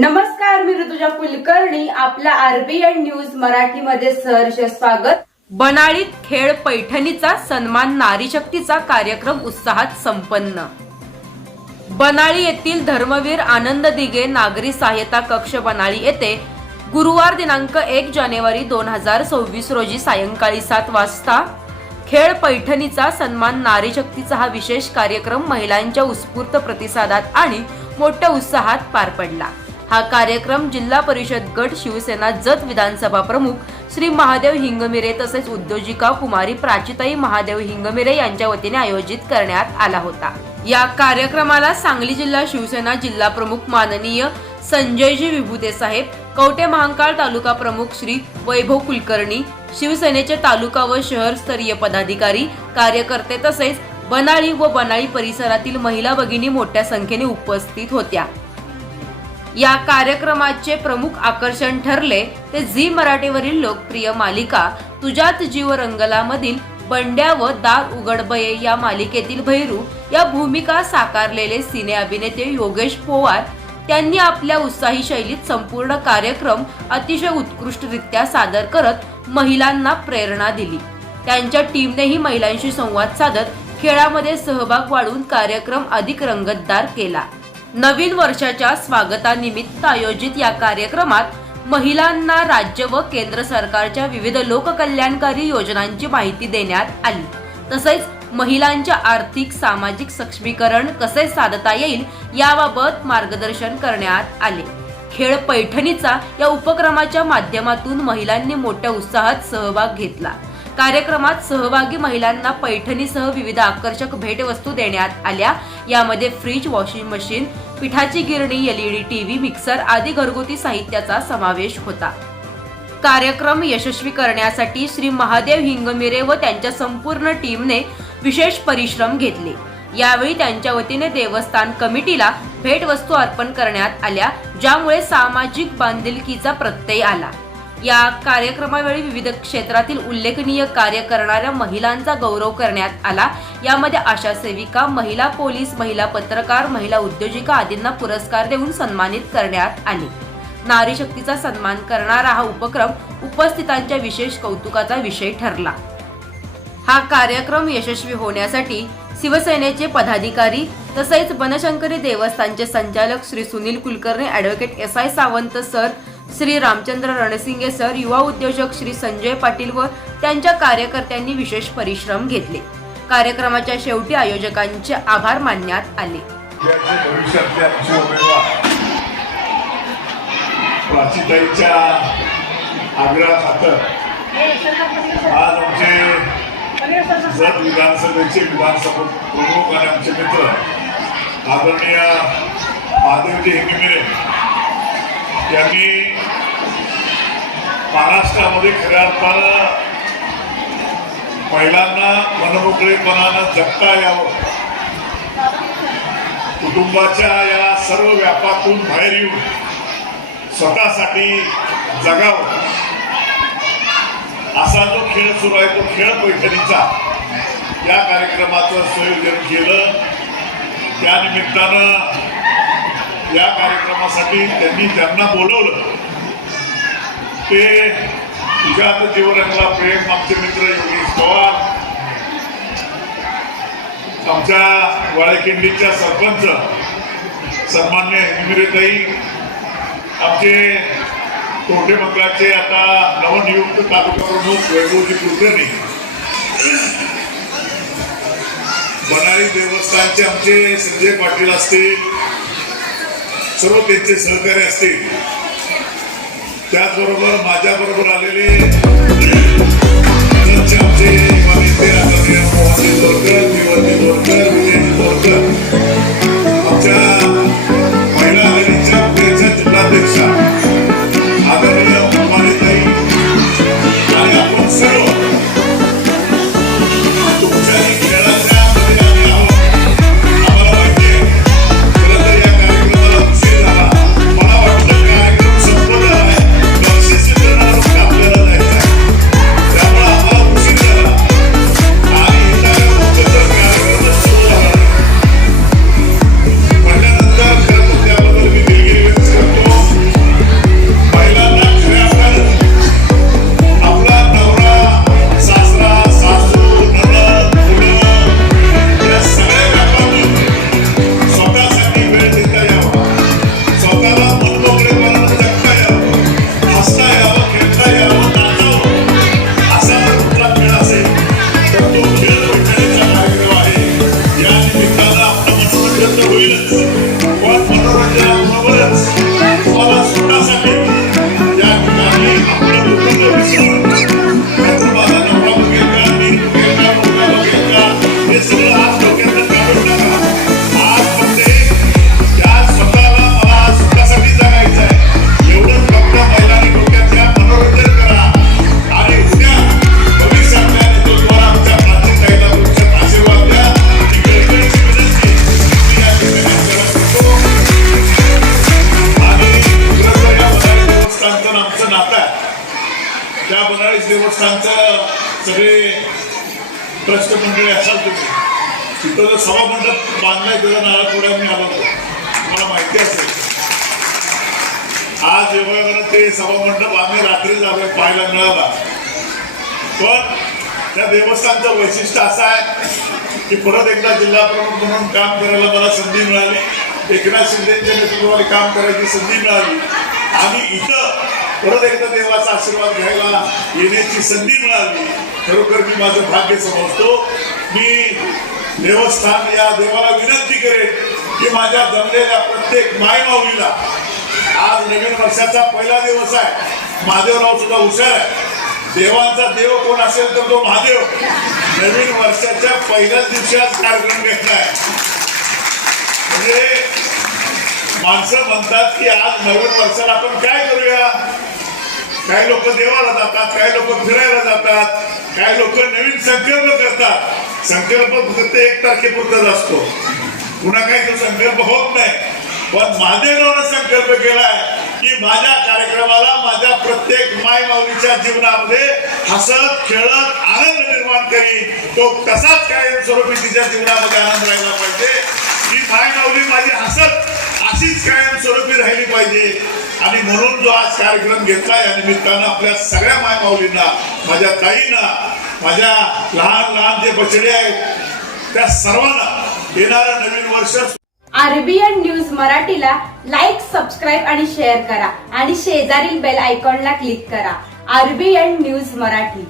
नमस्कार, मी ऋतुजा कुलकर्णी. आपल्या RBN news मराठीमध्ये सहर्ष स्वागत. बनाळीत खेळ पैठणीचा सन्मान नारी शक्तीचा कार्यक्रम उत्साहात संपन्न. बनाळी येथील धर्मवीर आनंद दिघे नागरी सहायता कक्ष बनाळी येथे गुरुवार दिनांक 1 जानेवारी 2026 रोजी सायंकाळी 7 वाजता खेळ पैठणीचा सन्मान नारी शक्तीचा हा विशेष कार्यक्रम महिलांच्या उत्स्फूर्त प्रतिसादात आणि मोठ्या उत्साहात पार पडला. हा कार्यक्रम जिल्हा परिषद गट शिवसेना जत विधानसभा प्रमुख श्री महादेव हिंगमिरे तसेच उद्योजिका कुमारी प्राचीताई महादेव हिंगमिरे यांच्या वतीने आयोजित करण्यात आला होता. या कार्यक्रमाला सांगली जिल्हा शिवसेना जिल्हा प्रमुख माननीय संजयजी विभूते साहेब, कवठे महांकाळ तालुका प्रमुख श्री वैभव कुलकर्णी, शिवसेनेचे तालुका व शहर स्तरीय पदाधिकारी, कार्यकर्ते तसेच बनाळी व बनाळी परिसरातील महिला भगिनी मोठ्या संख्येने उपस्थित होत्या. या कार्यक्रमाचे प्रमुख आकर्षण ठरले ते झी मराठीवरील लोकप्रिय मालिका तुझ्यात जीव रंगला मधील बंड्या व दार उघडबये या मालिकेतील भैरू या भूमिका साकारलेले सिने अभिनेते योगेश पोवार. त्यांनी आपल्या उत्साही शैलीत संपूर्ण कार्यक्रम अतिशय उत्कृष्टरित्या सादर करत महिलांना प्रेरणा दिली. त्यांच्या टीमनेही महिलांशी संवाद साधत खेळामध्ये सहभाग वाढवून कार्यक्रम अधिक रंगतदार केला. नवीन वर्षाच्या स्वागतानिमित्त आयोजित या कार्यक्रमात महिलांना राज्य व केंद्र सरकारच्या विविध लोककल्याणकारी योजनांची माहिती देण्यात आली. तसेच महिलांच्या आर्थिक सामाजिक सक्षमीकरण कसे साधता येईल याबाबत मार्गदर्शन करण्यात आले. खेळ पैठणीचा या उपक्रमाच्या माध्यमातून महिलांनी मोठ्या उत्साहात सहभाग घेतला. कार्यक्रमात सहभागी महिलांना पैठणीसह विविध आकर्षक भेटवस्तू देण्यात आल्या. यामध्ये फ्रीज, वॉशिंग मशीन, पिठाची गिरणी, एलईडी टीव्ही, मिक्सर आदी घरगुती साहित्याचा समावेश होता. कार्यक्रम यशस्वी करण्यासाठी श्री महादेव हिंगमिरे व त्यांच्या संपूर्ण टीमने विशेष परिश्रम घेतले. यावेळी त्यांच्या वतीने देवस्थान कमिटीला भेटवस्तू अर्पण करण्यात आल्या, ज्यामुळे सामाजिक बांधिलकीचा प्रत्यय आला. या कार्यक्रमावेळी विविध क्षेत्रातील उल्लेखनीय कार्य करणाऱ्या महिलांचा गौरव करण्यात आला. यामध्ये आशा सेविका, महिला पोलीस, महिला पत्रकार, महिला उद्योजिका आदींना पुरस्कार देऊन सन्मानित करण्यात आले. नारी शक्तीचा सन्मान करणारा हा उपक्रम उपस्थितांच्या विशेष कौतुकाचा विषय ठरला. हा कार्यक्रम यशस्वी होण्यासाठी शिवसेनेचे पदाधिकारी तसेच बनशंकरी देवस्थानचे संचालक Shri Sunil Kulkarni, advocate SI Sawant sir, Shri Ramchandra Ransinge sir, युवा उद्योजक श्री संजय पाटील व त्यांच्या कार्यकर्त्यांनी विशेष परिश्रम घेतले. कार्यक्रमाच्या शेवटी आयोजकांचे आभार मानण्यात आले. प्राचीताईच्या आग्रहाखातर आज आमचे जत विधानसभेचे विधानसभा प्रमुख आणि आमचे मित्र आदरणीय महादेवजी हिंगमिरे यांनी महाराष्ट्रामध्ये खऱ्या अर्थानं महिलांना मनमोकळेपणानं जगता यावं, कुटुंबाच्या या सर्व व्यापातून बाहेर येऊन स्वतःसाठी जगावं असा जो खेळ सुरू आहे तो खेळ पैठणीचा या कार्यक्रमाचं संयोजन केलं. त्यानिमित्तानं या कार्यक्रमासाठी त्यांना बोलवलं. ते तुझ्यात जीव रंगला प्रेम आमचे मित्र योगेश पवार, आमच्या वाळेकिंडीच्या सरपंच सन्मान्य हिंगमिरेताई, आमचे कोठे मंगळाचे आता नवनियुक्त तालुका प्रमुख वैभवजी कुलकर्णी, बनाळी देवस्थानचे आमचे संजय पाटील असतील, सर्व त्यांचे सहकारी असतील, त्याचबरोबर माझ्याबरोबर आलेले आमचे आमच्या महिला आघाडीच्या पुण्याच्या जिल्हाध्यक्षा आदरणीय कुमारीताई आणि आपण सर्व तुमच्याही खेळाच्या मध्ये आम्ही आहोत. आम्हाला माहिती आहे खरं तर या कार्यक्रमाला उशीर झाला. मला वाटतं कार्यक्रम संपला आहे, बक्षीस वितरणाला आपल्याला जायचं आहे, त्यामुळे आम्हाला उशीर झाला आणि कार्यक्रम सुरू झाला. देवस्थानचं सगळे ट्रस्ट मंडळी असाल तुम्ही, तिथं जो सभामंडप बांधलाय त्याचा नारळपुड्या मी आलो होतो, मला माहिती असेल. आज योगायोगानं ते सभामंडप आम्ही रात्री जाऊया पाहायला मिळाला. पण त्या देवस्थानचं वैशिष्ट्य असं आहे की परत एकदा जिल्हा प्रमुख म्हणून काम करायला मला संधी मिळाली, एकनाथ शिंदेच्या नेतृत्वाखाली काम करायची संधी मिळाली आणि इथं परत एकदा देवाचा आशीर्वाद घ्यायला येण्याची संधी मिळाली. खरोखर मी माझं भाग्य समजतो. मी देवस्थान या देवाला विनंती करेन की माझ्या जमलेल्या प्रत्येक मायमाऊलीला, आज नवीन वर्षाचा पहिला दिवस आहे, महादेवराव सुद्धा हुशार आहे, देवांचा देव कोण असेल तर तो महादेव. नवीन वर्षाच्या पहिल्याच दिवशी आज कार्यक्रम घेतलाय. म्हणजे माणसं म्हणतात की आज नवीन वर्षाला आपण काय करूया. काही लोक देवाला जातात, काही लोक फिरायला जातात, काही लोक नवीन संकल्प करतात. संकल्प फक्त 1 तारखेपुरताच असतो, पुन्हा काही तो संकल्प होत नाही. पण महादेवरावनं संकल्प केलाय की माझ्या कार्यक्रमाला माझ्या प्रत्येक माय माऊलीच्या जीवनामध्ये हसत खेळत आनंद निर्माण करीन. तो तसाच कायमस्वरूपी तिच्या जीवनामध्ये आनंद राहिला पाहिजे. ही माय माऊली माझी हसत अशीच कायमस्वरूपी राहिली पाहिजे. आणि म्हणून जो आज कार्यक्रम घेतला या निमित्तानं आपल्या सगळ्या माय माऊलींना, माझ्या ताईंना, माझ्या लहान लहान जे बछडे आहेत त्या सर्वांना येणारं नवीन वर्ष. आरबीएन न्यूज मराठीला लाईक, सबस्क्राईब आणि शेअर करा आणि शेजारील बेल आयकॉनला क्लिक करा. RBN news Marathi.